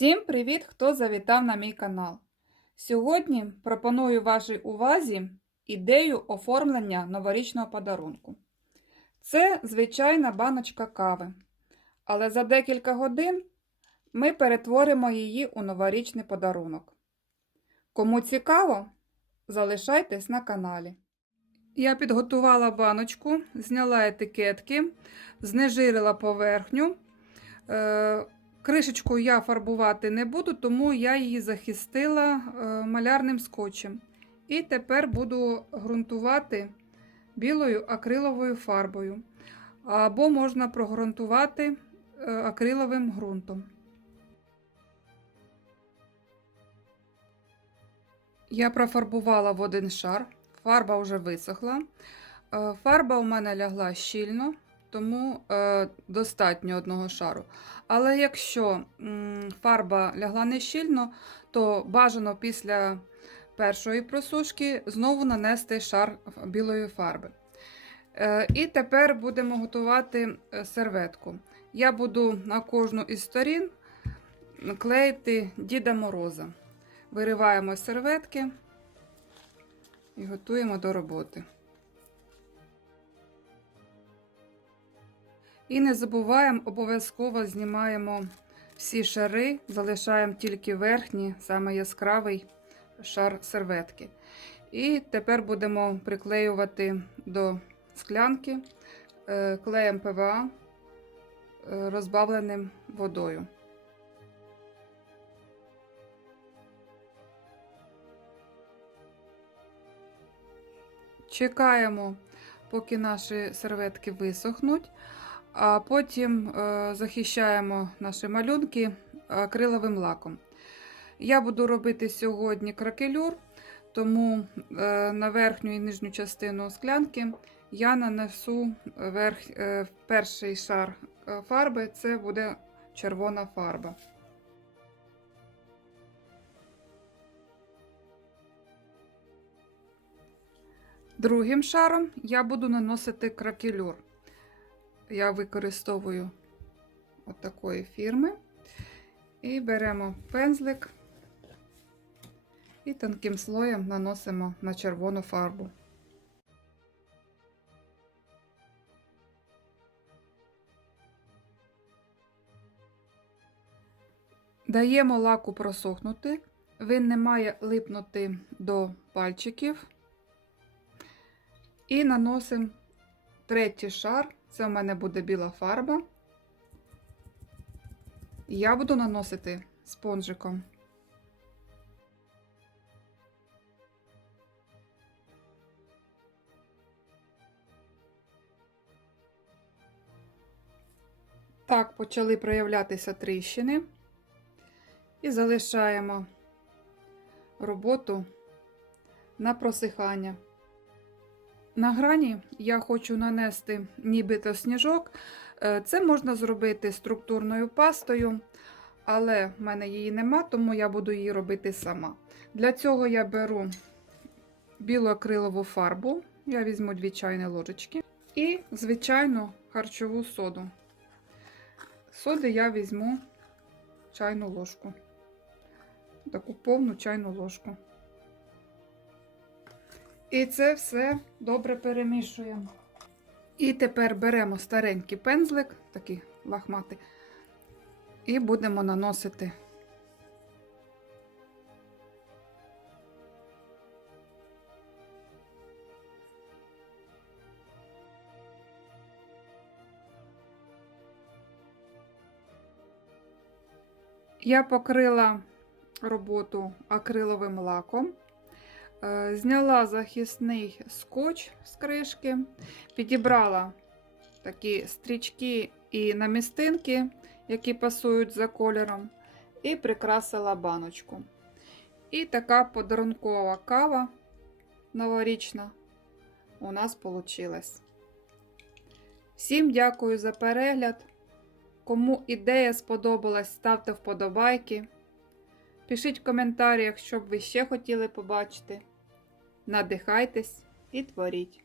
Всім привіт, хто завітав на мій канал. Сьогодні пропоную вашій увазі ідею оформлення новорічного подарунку. Це звичайна баночка кави, але за декілька годин ми перетворимо її у новорічний подарунок. Кому цікаво, залишайтесь на каналі. Я підготувала баночку, зняла етикетки, знежирила поверхню. Е, Кришечку я фарбувати не буду, тому я її захистила е, малярним скотчем. І тепер буду ґрунтувати білою акриловою фарбою. Або можна прогрунтувати е, акриловим ґрунтом. Я профарбувала в один шар, фарба вже висохла. Е, Фарба у мене лягла щільно, тому е, достатньо одного шару. Але якщо м, фарба лягла не щільно, то бажано після першої просушки знову нанести шар білої фарби. Е, і тепер будемо готувати е, серветку. Я буду на кожну із сторін клеїти Діда Мороза. Вириваємо серветки і готуємо до роботи. І не забуваємо, обов'язково знімаємо всі шари, залишаємо тільки верхній, саме яскравий шар серветки. І тепер будемо приклеювати до склянки е, клеєм ПВА е, розбавленим водою. Чекаємо, поки наші серветки висохнуть, а потім е, захищаємо наші малюнки акриловим лаком. Я буду робити сьогодні кракелюр, тому е, на верхню і нижню частину склянки я нанесу верх, е, перший шар фарби, це буде червона фарба. Другим шаром я буду наносити кракелюр. Я використовую от такої фірми. І беремо пензлик і тонким слоєм наносимо на червону фарбу. Даємо лаку просохнути, він не має липнути до пальчиків. І наносимо третій шар, це в мене буде біла фарба. Я буду наносити спонжиком. Так, почали проявлятися тріщини. І залишаємо роботу на просихання. На грані я хочу нанести нібито сніжок. Е, Це можна зробити структурною пастою, але в мене її нема, тому я буду її робити сама. Для цього я беру білу акрилову фарбу, я візьму 2 чайні ложечки, і звичайну харчову соду. Соди я візьму чайну ложку, таку повну чайну ложку. І це все добре перемішуємо. І тепер беремо старенький пензлик, такий лахматий, і будемо наносити. Я покрила роботу акриловим лаком. Е, Зняла захисний скотч з кришки, підібрала такі стрічки і намістинки, які пасують за кольором, і прикрасила баночку. І така подарункова кава новорічна у нас вийшла. Всім дякую за перегляд. Кому ідея сподобалась, ставте вподобайки. Пишіть в коментарях, що б ви ще хотіли побачити. Надихайтесь і творіть.